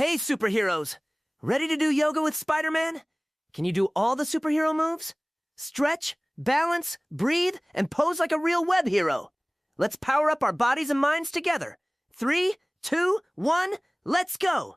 Hey, superheroes! Ready to do yoga with Spider-Man? Can you do all the superhero moves? Stretch, balance, breathe, and pose like a real web hero. Let's power up our bodies and minds together. 3, 2, 1, let's go!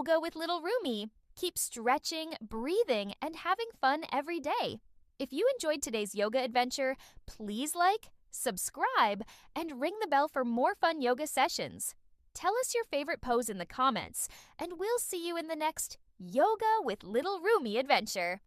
Yoga with Little Rumi. Keep stretching, breathing, and having fun every day. If you enjoyed today's yoga adventure, please like, subscribe, and ring the bell for more fun yoga sessions. Tell us your favorite pose in the comments, and we'll see you in the next Yoga with Little Rumi adventure.